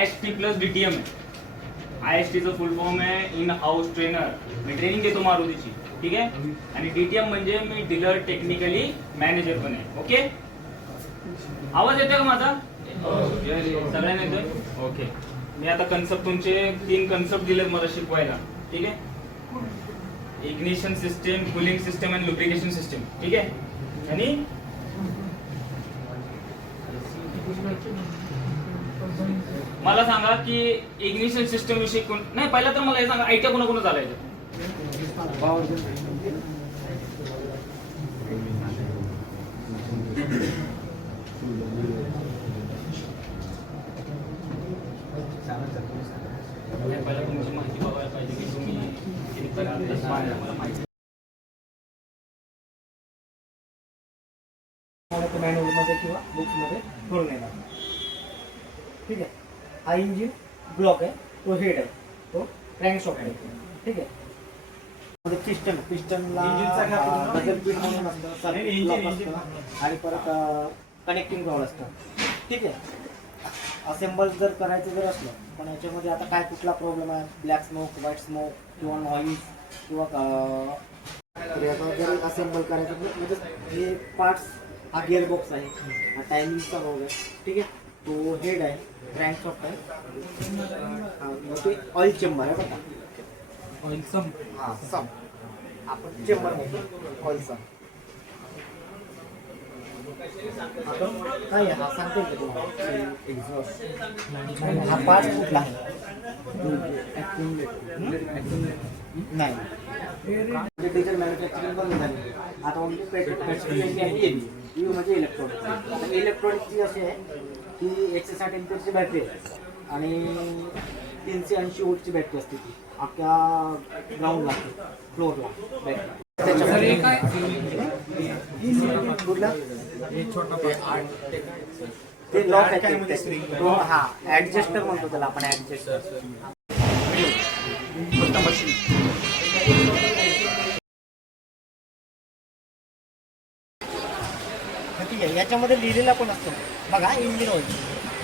IST plus DTM आहे. ISTचं फुल form आहे in house trainer. Me training देतो मारुतीची, ठीक आहे. आणि DTM म्हणजे मी डीलर टेक्निकली मॅनेजर पण आहे. ओके, आवाज येतोय का माझा? सगळ्यांना येतोय? ओके. मी आता कन्सेप्ट तुमचे 3 कन्सेप्ट दिलेत मला शिकवायला, ठीक आहे. इग्निशन सिस्टम, कूलिंग सिस्टम आणि लुब्रिकेशन सिस्टम, ठीक आहे. आणि मला सांगा की इग्निशन सिस्टम विषयी कोण नाही, पहिला तर मला हे सांगा आयटीआय कोणाकोण चालायचं? पहिला तुमची माहिती बघायला पाहिजे की तुम्ही किती माहिती मॅन्युअलमध्ये किंवा बुक्समध्ये करून येणार. ठीक आहे. हा इंजिन ब्लॉक आहे, तो हेड आहे, तो क्रँकशॉफ्ट आहे. ठीक आहे. पिस्टनला बजल पीठ म्हणून असतं आणि परत कनेक्टिंग रॉड असतं. ठीक आहे. असेंबल जर करायचं जर असलं पण याच्यामध्ये आता काय कुठला प्रॉब्लेम आहे, ब्लॅक स्मोक, व्हाईट स्मोक किंवा नॉईज किंवा जर असेंबल करायचं म्हणजे हे पार्ट्स, हा गिअर बॉक्स आहे, हा टायमिंगचा बॉक्स आहे. ठीक आहे. तो हेड आहे, क्रँकशॉफ्ट आहे, ते ऑइल चेंबर आहे बघा, ऑइल सम. हां, सम आपण चेंबर म्हणतो, ऑइल सम. नाही, हा सांगतो की तुम्हाला एक्झॉस्ट हा पार्ट कुठला आहे नाही, डिझेल मॅन्युफॅक्चरिंग बंद झाली. आता ओनली पेट्रोल म्हणजे इलेक्ट्रॉनिक. आता इलेक्ट्रॉनिकची अशी आहे की 160 एम्पियरची बॅटरी आहे आणि 380 वोल्टची बॅटरी असते. ती अख्ख्या ग्राउंडला, फ्लोअरला बॅटरी. ते लॉक आहे, हा ऍडजस्टर म्हणतो त्याला आपण, ऍडजस्टर. ठीक आहे. याच्यामध्ये लिहिलेला पण असतो बघा, इंजिन ऑइल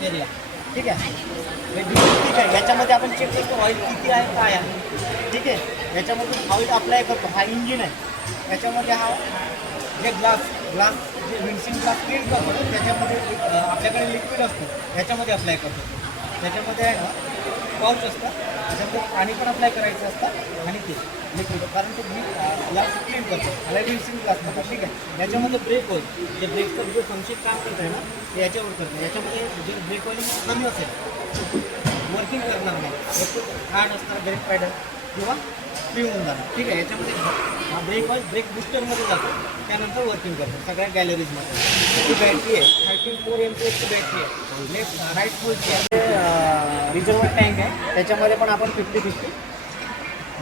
एरिया. ठीक आहे. ठीक आहे. याच्यामध्ये आपण चेक करतो ऑइल किती आहे, काय आहे. ठीक आहे. याच्यामध्ये ऑइल अप्लाय करतो, हा इंजिन आहे. याच्यामध्ये हा जे ग्लास जे विंडशील्ड ग्लास क्लीन करतो त्याच्यामध्ये आपल्याकडे लिक्विड असतं, याच्यामध्ये अप्लाय करतो. त्याच्यामध्ये आहे ना पाऊच असतं, त्याच्यामध्ये पाणी पण अप्लाय करायचं असतं आणि ते लिक्विड, कारण तो ग्लास क्लीन करतो, मला विंडशील्ड ग्लास म्हणतात. ठीक आहे. याच्यामध्ये ब्रेक ऑइल, जे ब्रेकचं जे फंक्शन काम करत आहे ना ते याच्यावर करतं. याच्यामध्ये जे ब्रेक ऑइल कमी असेल, वर्किंग करणार नाही, हार्ड असणार ब्रेक पॅडल किंवा फ्री होऊन जाणार. ठीक आहे. याच्यामध्ये हा ब्रेक ऑइल ब्रेक बुस्टरमध्ये जातो, त्यानंतर वर्किंग करतो सगळ्या गॅलरीजमध्ये. ही बॅटरी आहे, 34 एमपीएचची बॅटरी आहे, लेफ्ट राईट फुलची आहे. रिझर्वर टँक आहे, त्याच्यामध्ये पण आपण 50-50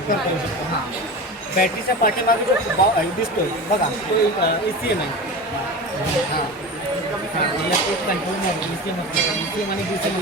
करू शकतो. हां, बॅटरीच्या पाठीमागे जो दिसतोय बघा, तो ACM आहे. हां, इलेक्ट्रिक कंट्रोल ECM आणि DCM